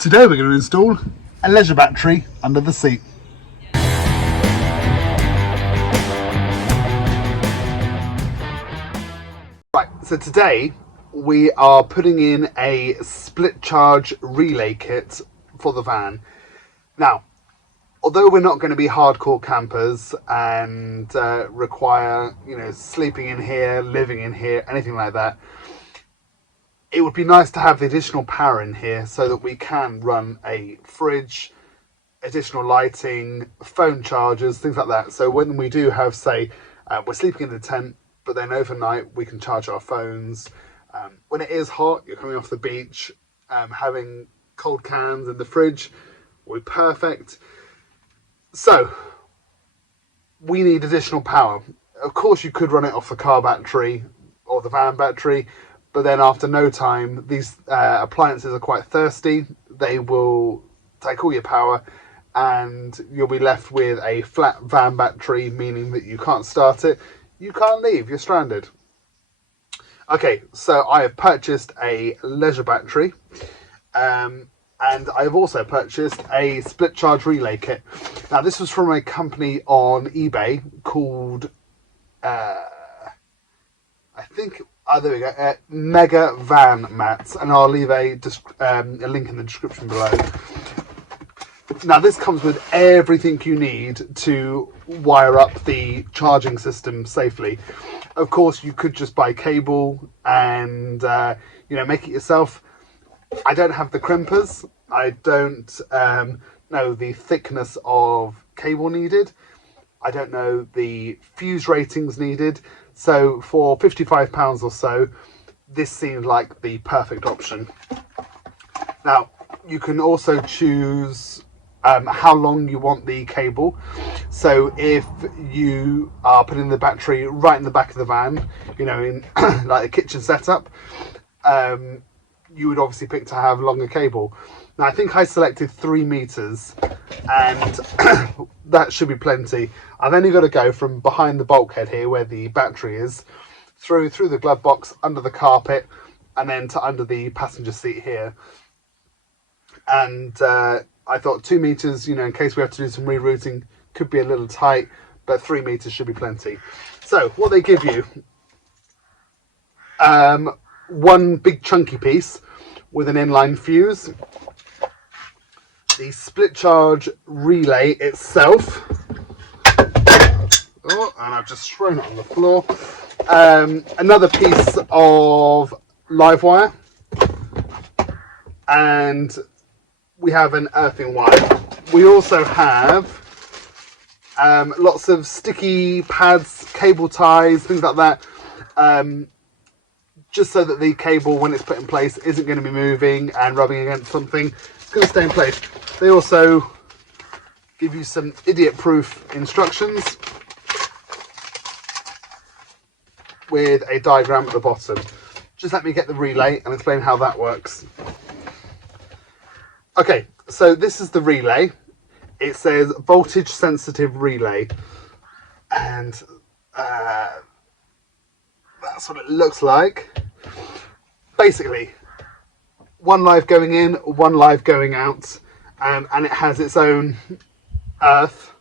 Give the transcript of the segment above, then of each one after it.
Today we're going to install a leisure battery under the seat. Right, so today we are putting in a split charge relay kit for the van. Now, although we're not going to be hardcore campers and require, sleeping in here, living in here, anything like that, it would be nice to have the additional power in here so that we can run a fridge, additional lighting, phone chargers, things like that. So when we do have, say, we're sleeping in the tent, but then overnight we can charge our phones. When it is hot, you're coming off the beach, having cold cans in the fridge will be perfect. So we need additional power. Of course, you could run it off the car battery or the van battery, but then after no time, these appliances are quite thirsty. They will take all your power and you'll be left with a flat van battery, meaning that you can't start it, you can't leave, you're stranded. Okay, so I have purchased a leisure battery and I've also purchased a split charge relay kit. Now this was from a company on eBay called, there we go, Mega Van Mats, and I'll leave a link in the description below. Now this comes with everything you need to wire up the charging system safely. Of course, you could just buy cable and make it yourself. I don't have the crimpers. I don't know the thickness of cable needed. I don't know the fuse ratings needed. So for £55 or so, this seemed like the perfect option. Now, you can also choose how long you want the cable. So if you are putting the battery right in the back of the van, in like a kitchen setup, you would obviously pick to have longer cable. Now I think I selected 3 meters and that should be plenty. I've only got to go from behind the bulkhead here where the battery is, through the glove box, under the carpet, and then to under the passenger seat here. And I thought 2 meters, in case we have to do some rerouting, could be a little tight, but 3 meters should be plenty. So what they give you, one big chunky piece with an inline fuse, the split charge relay itself, and I've just thrown it on the floor, another piece of live wire, and we have an earthing wire. We also have lots of sticky pads, cable ties, things like that, just so that the cable, when it's put in place, isn't going to be moving and rubbing against something. It's going to stay in place. They also give you some idiot-proof instructions with a diagram at the bottom. Just let me get the relay and explain how that works. Okay, so this is the relay. It says voltage sensitive relay, and that's what it looks like. Basically, one live going in, one live going out, and it has its own earth.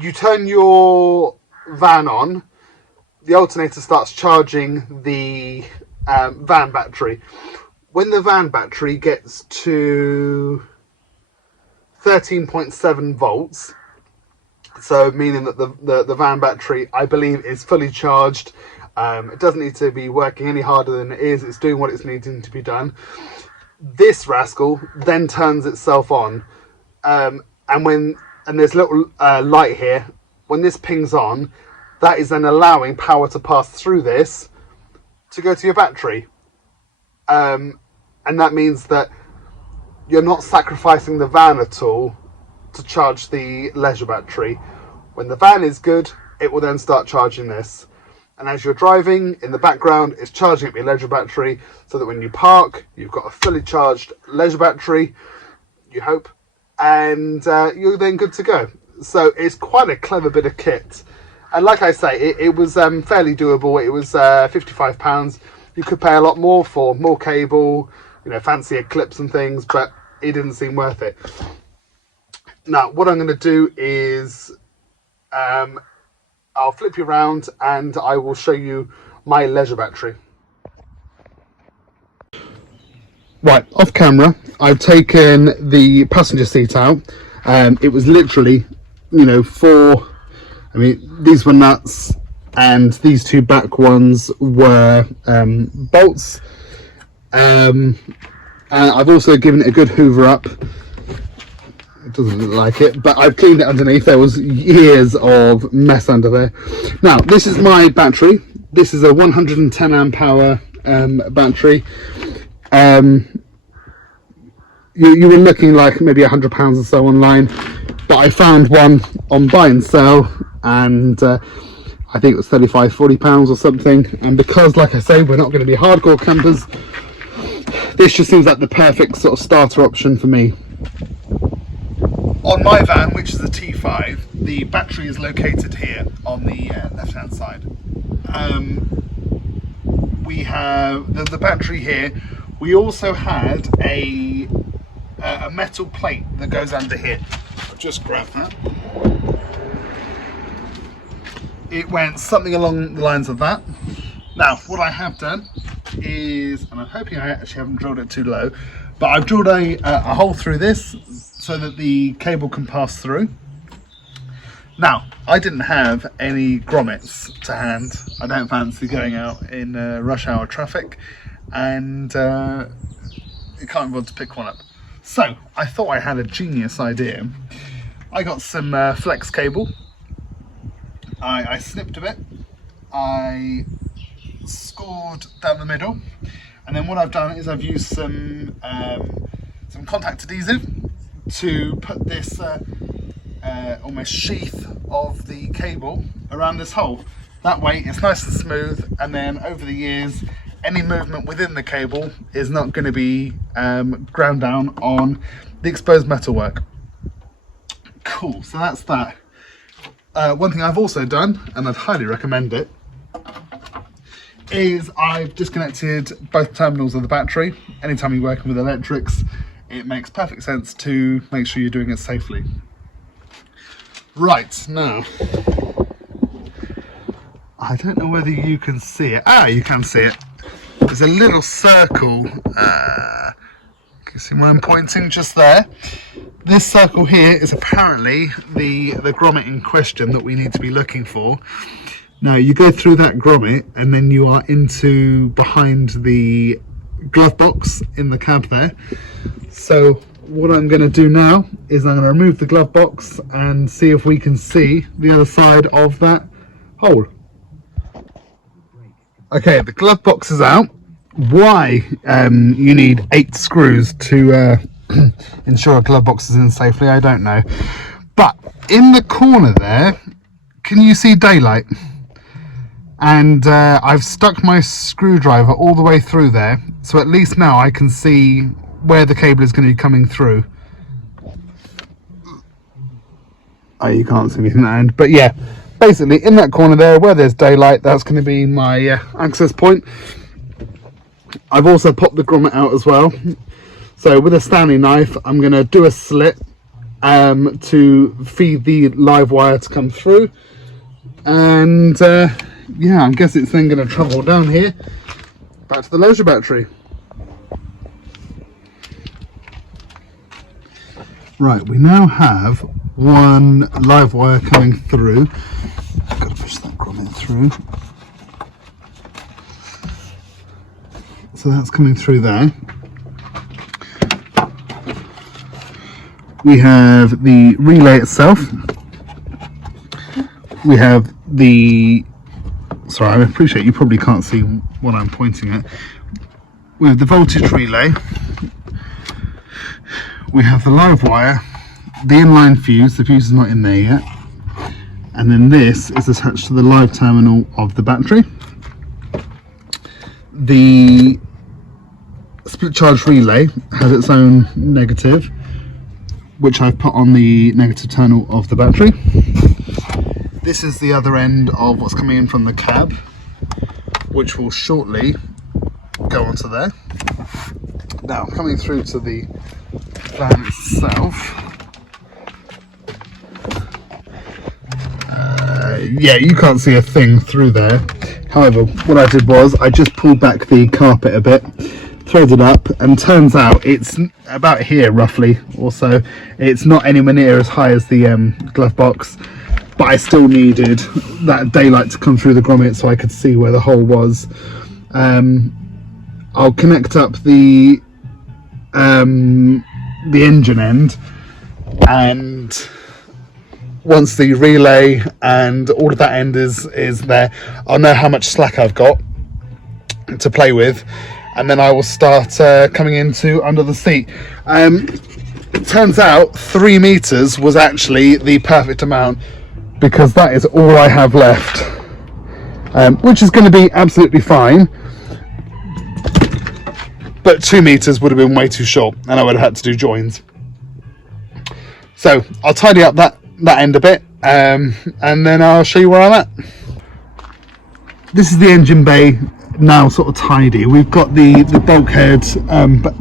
You turn your van on, the alternator starts charging the van battery. When the van battery gets to 13.7 volts, so meaning that the van battery, I believe, is fully charged, it doesn't need to be working any harder than it is, it's doing what it's needing to be done, this rascal then turns itself on, and there's a little light here. When this pings on, that is then allowing power to pass through this to go to your battery. And that means that you're not sacrificing the van at all to charge the leisure battery. When the van is good, it will then start charging this. And as you're driving, in the background, it's charging up your leisure battery, so that when you park, you've got a fully charged leisure battery, you hope, and you're then good to go. So it's quite a clever bit of kit. And like I say, it was fairly doable. It was £55. You could pay a lot more for more cable, fancier clips and things, but it didn't seem worth it. Now, what I'm going to do is I'll flip you around and I will show you my leisure battery. Right, off camera, I've taken the passenger seat out. It was literally, these were nuts, and these two back ones were bolts. And I've also given it a good hoover up. It doesn't look like it, but I've cleaned it underneath. There was years of mess under there. Now, this is my battery. This is a 110 amp hour battery. You were looking like maybe £100 or so online, but I found one on buy and sell, and I think it was £35–40 or something. And because, like I say, we're not going to be hardcore campers, this just seems like the perfect sort of starter option for me. On my van, which is a T5, the battery is located here on the left hand side. We have the battery here. We also had a metal plate that goes under here. I'll just grab that. It went something along the lines of that. Now, what I have done is, and I'm hoping I actually haven't drilled it too low, but I've drilled a hole through this so that the cable can pass through. Now, I didn't have any grommets to hand. I don't fancy going out in rush hour traffic, and you can't bother to pick one up. So I thought I had a genius idea. I got some flex cable. I snipped a bit. I scored down the middle, and then what I've done is I've used some contact adhesive to put this almost sheath of the cable around this hole. That way it's nice and smooth, and then over the years any movement within the cable is not going to be ground down on the exposed metalwork. Cool, so that's that. One thing I've also done, and I'd highly recommend it, is I've disconnected both terminals of the battery. Anytime you're working with electrics, it makes perfect sense to make sure you're doing it safely. Right, now, I don't know whether you can see it. You can see it. There's a little circle, can you see where I'm pointing just there? This circle here is apparently the grommet in question that we need to be looking for. Now, you go through that grommet and then you are into behind the glove box in the cab there. So what I'm going to do now is I'm going to remove the glove box and see if we can see the other side of that hole. Okay, the glove box is out. Why you need 8 screws to ensure a glove box is in safely, I don't know. But in the corner there, can you see daylight? And I've stuck my screwdriver all the way through there, so at least now I can see where the cable is going to be coming through. Oh, you can't see me from that end, but yeah, basically in that corner there where there's daylight, that's going to be my access point. I've also popped the grommet out as well. So with a Stanley knife, I'm going to do a slit to feed the live wire to come through. And yeah, I guess it's then going to travel down here, back to the leisure battery. Right, we now have one live wire coming through. I've got to push that grommet through. So that's coming through there. We have the relay itself. We have the, sorry, I appreciate you probably can't see what I'm pointing at. We have the voltage relay. We have the live wire, the inline fuse. The fuse is not in there yet. And then this is attached to the live terminal of the battery. The split charge relay has its own negative, which I've put on the negative terminal of the battery. This is the other end of what's coming in from the cab, which will shortly go onto there. Now, coming through to the van itself, yeah, you can't see a thing through there. However, what I did was I just pulled back the carpet a bit, threaded up, and turns out it's about here roughly or so. It's not anywhere near as high as the glove box, but I still needed that daylight to come through the grommet so I could see where the hole was. I'll connect up the engine end, and once the relay and all of that end is there, I'll know how much slack I've got to play with, and then I will start coming into under the seat. It turns out 3 meters was actually the perfect amount, because that is all I have left, which is going to be absolutely fine, but 2 meters would have been way too short and I would have had to do joins. So I'll tidy up that end a bit, and then I'll show you where I'm at. This is the engine bay now, sort of tidy. We've got the bulkhead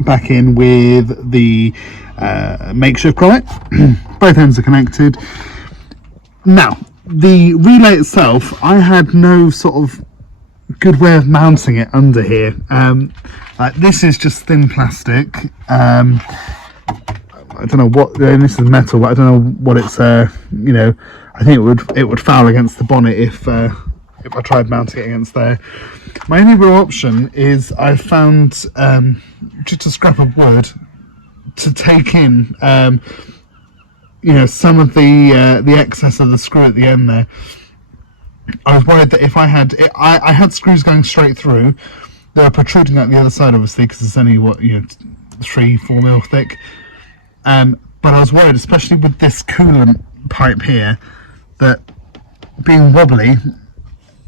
back in with the makeshift grommet. Both ends are connected. Now, the relay itself, I had no sort of good way of mounting it under here. This is just thin plastic. I don't know what, this is metal, but I don't know what it's, you know, I think it would foul against the bonnet if I tried mounting it against there. My only real option is I found just a scrap of wood to take in, you know, some of the excess of the screw at the end there. I was worried that if I had screws going straight through, they were protruding out the other side, obviously, because it's only, what, you know, 3-4 mil thick. But I was worried, especially with this coolant pipe here, that being wobbly,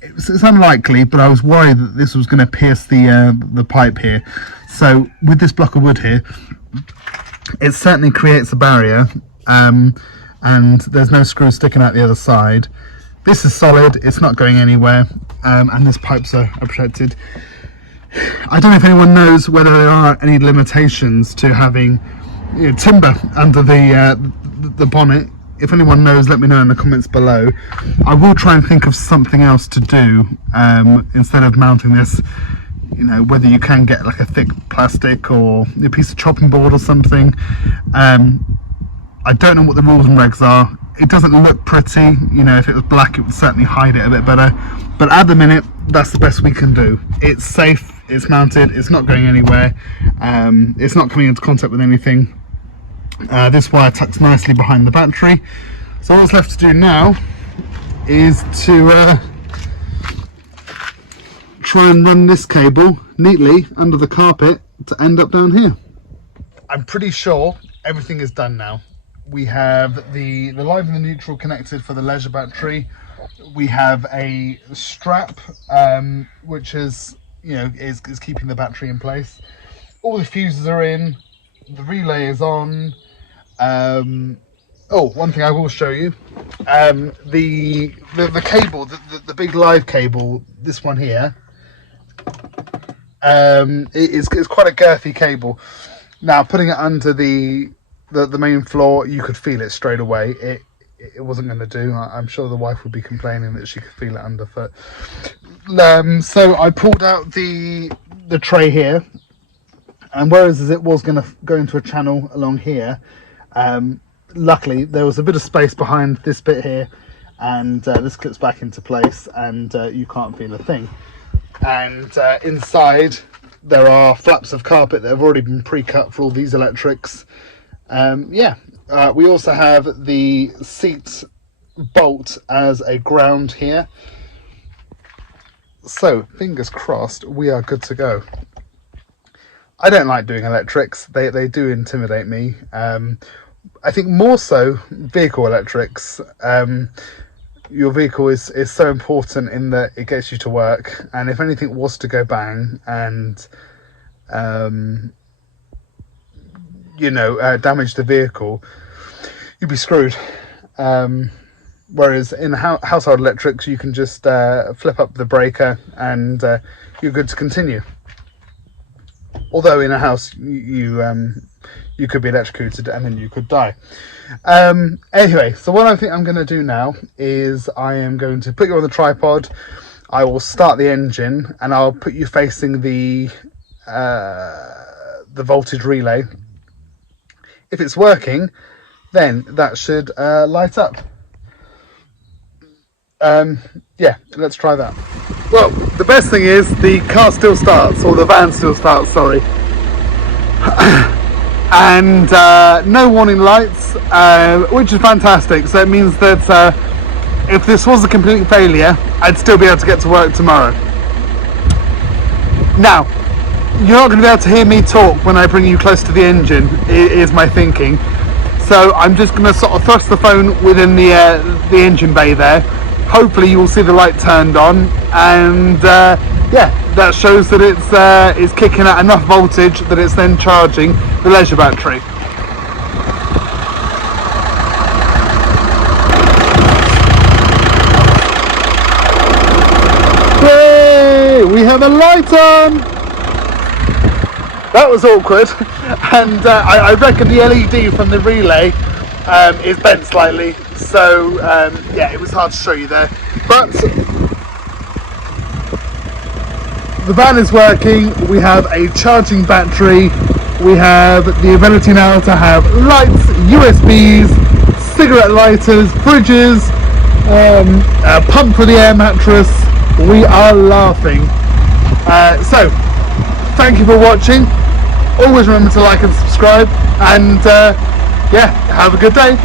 it's unlikely, but I was worried that this was going to pierce the pipe here. So with this block of wood here, it certainly creates a barrier, and there's no screw sticking out the other side. This is solid, it's not going anywhere, and these pipes are protected. I don't know if anyone knows whether there are any limitations to having, you know, timber under the bonnet. If anyone knows, let me know in the comments below. I will try and think of something else to do instead of mounting this. You know, whether you can get like a thick plastic or a piece of chopping board or something. I don't know what the rules and regs are. It doesn't look pretty. You know, if it was black, it would certainly hide it a bit better. But at the minute, that's the best we can do. It's safe, it's mounted, it's not going anywhere. It's not coming into contact with anything. This wire tucks nicely behind the battery. So all that's left to do now is to try and run this cable neatly under the carpet to end up down here. I'm pretty sure everything is done now. We have the live and the neutral connected for the leisure battery. We have a strap which is, you know, is keeping the battery in place. All the fuses are in. The relay is on. Oh, one thing I will show you, the cable, the big live cable, this one here, it's quite a girthy cable. Now, putting it under the main floor, you could feel it straight away. It wasn't going to do. I'm sure the wife would be complaining that she could feel it underfoot. So I pulled out the tray here, and whereas it was going to go into a channel along here, luckily there was a bit of space behind this bit here, and this clips back into place, and you can't feel a thing. And inside there are flaps of carpet that have already been pre-cut for all these electrics. We also have the seat bolt as a ground here, so fingers crossed we are good to go. I don't like doing electrics, they do intimidate me. I think more so vehicle electrics. Your vehicle is so important in that it gets you to work, and if anything was to go bang and damage the vehicle, you'd be screwed. Whereas in household electrics, you can just flip up the breaker and you're good to continue. Although in a house you could be electrocuted and then you could die. Anyway, so what I think I'm going to do now is I am going to put you on the tripod. I will start the engine and I'll put you facing the voltage relay. If it's working, then that should light up. Yeah, let's try that. Well, the best thing is the car still starts, or the van still starts, sorry. And no warning lights, which is fantastic. So it means that if this was a complete failure, I'd still be able to get to work tomorrow. Now, you're not going to be able to hear me talk when I bring you close to the engine, is my thinking. So I'm just going to sort of thrust the phone within the engine bay there. Hopefully you will see the light turned on, and yeah, that shows that it's kicking out enough voltage that it's then charging the leisure battery. Yay! We have a light on! That was awkward, and I reckon the LED from the relay is bent slightly, so yeah, it was hard to show you there. But the van is working, we have a charging battery, we have the ability now to have lights, USBs, cigarette lighters, fridges, a pump for the air mattress. We are laughing. So, thank you for watching. Always remember to like and subscribe, and yeah, have a good day.